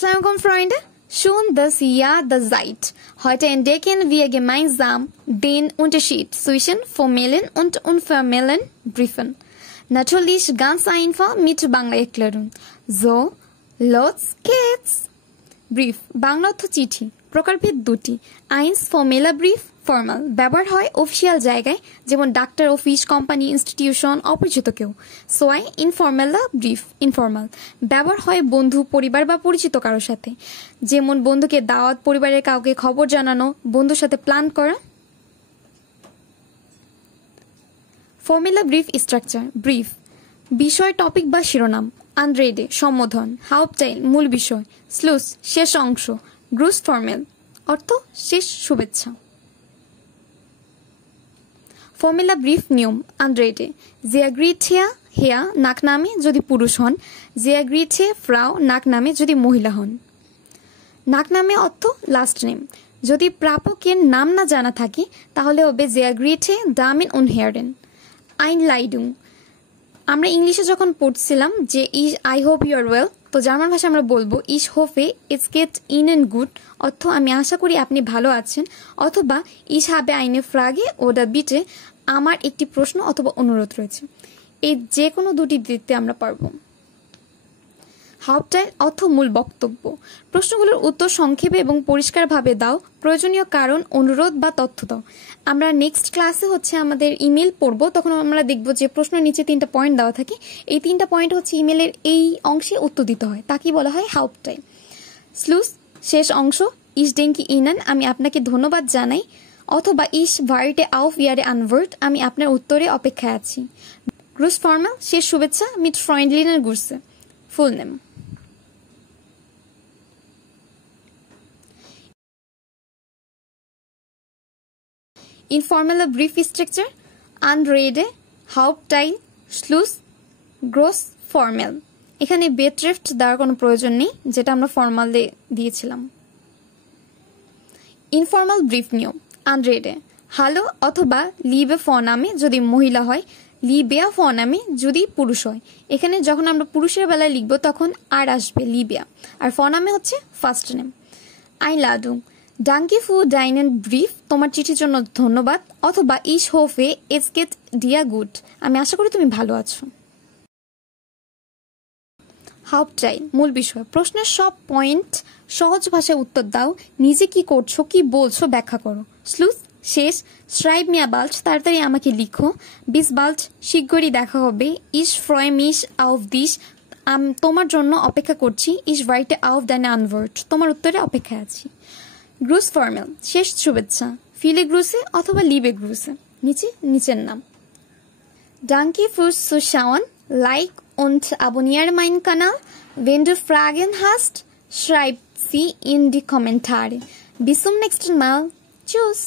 Assalamualaikum Freunde, schön, dass ihr da seid. Heute entdecken wir gemeinsam den Unterschied zwischen formellen und unformellen Briefen. Natürlich ganz einfach mit Bangla Erklärung. So, los geht's. Brief, Bangla অর্থ চিঠি, প্রকারভেদ দুটি। আইনস ফর্মেলা brief, formal, ব্যবহার হয় official জায়গায় যেমন doctor office, company, institution, অপরিচিত কেউ। সোয়াই ইনফর্মেলা ব্রিফ, ইনফর্মাল, ব্যবহার হয় বন্ধু, পরিবার বা পরিচিত কারোর সাথে যেমন বন্ধুকে দাওয়াত, পরিবারের কাউকে খবর জানানো, বন্ধুর সাথে প্ল্যান করা। ফর্মেলা ব্রিফ স্ট্রাকচার, ব্রিফ বিষয়, টপিক বা শিরোনাম, আনরেডে সম্বোধন, হাউপটাইল মূল বিষয়, স্লুস শেষ অংশ, গ্রুস ফর্মেল অর্থ শেষ শুভেচ্ছা। ফর্মেলা ব্রিফ নিয়ম, আনরেডে জিয়াগ্রিথিয়া হেয়া নাক নামে যদি পুরুষ হন, জিয়াগ্রিথে ফ্রাও নাক নামে যদি মহিলা হন। নাক নামে অর্থ লাস্ট নেম। যদি প্রাপকের নাম না জানা থাকে তাহলে হবে জিয়াগ্রিথে দামিন উনহেয়ারেন। আইনলাইডুং, আমরা ইংলিশে যখন পড়ছিলাম যে I hope you are well, তো জার্মান ভাষা আমরা বলবো ইস হোফে ইটস গেট ইন অ্যান্ড গুড, অর্থ আমি আশা করি আপনি ভালো আছেন, অথবা ইস হাবে আইনে ফ্রাগে ওডা বিটে, আমার একটি প্রশ্ন অথবা অনুরোধ রয়েছে। এই যে কোনো দুটি দিতে আমরা পারবো। হাউপটাইল অর্থ মূল বক্তব্য, প্রশ্নগুলোর উত্তর সংক্ষেপে এবং পরিষ্কারভাবে দাও, প্রয়োজনীয় কারণ, অনুরোধ বা তথ্য দাও। আমরা নেক্সট ক্লাসে আমাদের ইমেল পড়বো, তখন আমরা দেখবো যে প্রশ্নের নিচে 3টা পয়েন্ট দেওয়া থাকে, এই 3টা পয়েন্ট ইমেলের এই অংশে উত্তর দিতে হয়, তাকেই বলা হয় হাউপটাইল। স্লুস শেষ অংশ, ইস ডেঙ্কি ইনান আমি আপনাকে ধন্যবাদ জানাই, অথবা ইস ভার্টে আউফ ইয়ারে আনভার্ট আমি আপনার উত্তরে অপেক্ষায় আছি। গ্রুস ফর্মাল শেষ শুভেচ্ছা, মিট ফ্রয়েন্ডলিনের গুরসে full name. Informelle brief structure, Anrede, Hauptteil, Schluss, Gross Formel। এখানে বেট্রেফট দেওয়ার কোনো প্রয়োজন নেই, যেটা আমরা ফর্মালে দিয়েছিলাম। ইনফর্মাল ব্রিফ নিয়ম, আনরেডে হ্যালো অথবা লিবে ফনামে যদি মহিলা হয়, লিবেয়া ফনামে যদি পুরুষ হয়। এখানে যখন আমরা পুরুষের বেলায় লিখবো তখন আর আসবে লিবেয়া, আর ফনামে হচ্ছে ফার্স্ট নেম। আইনলাডুং, ডাঙ্কি ফু ডাইনেন ব্রিফ তোমার চিঠির জন্য ধন্যবাদ, অথবা ইস হোফে এস গেট ডিয়া গুড আমি আশা করি তুমি ভালো আছো। হাউপটাইল মূল বিষয়, প্রশ্নের সব পয়েন্ট সহজ ভাষায় উত্তর দাও, নিজে কি করছো, কি বলছো ব্যাখ্যা করো। স্লুস শেষ, শ্রাইব মিয়া বাল্ট তাড়াতাড়ি আমাকে লিখো, বিস বাল্ট শীঘ্রই দেখা হবে, ইস ফ্রয় মিস আউফ দিস তোমার জন্য অপেক্ষা করছি, ইস ভাইটে আউফ ডাইনে আনভার্ট তোমার উত্তরে অপেক্ষায় আছি। গ্রুস ফর্মেল শেষ শুভেচ্ছা, ফিলে গ্রুসে অথবা লিবে গ্রুসে নিচের নাম। ডাঙ্কি ফুস সুশাওন, like und abonniere meinen Kanal. Wenn du Fragen hast, schreib sie in die Kommentare. Bis zum nächsten Mal. Tschüss.